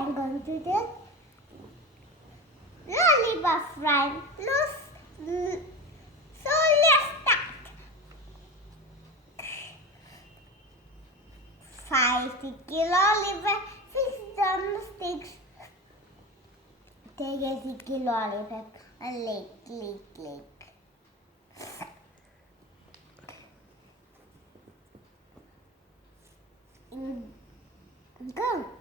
I'm going to do lollipop rhyme. So let's start. 5 sticky lollipop, 6 drumsticks. Take a sticky lollipop and lick. Go.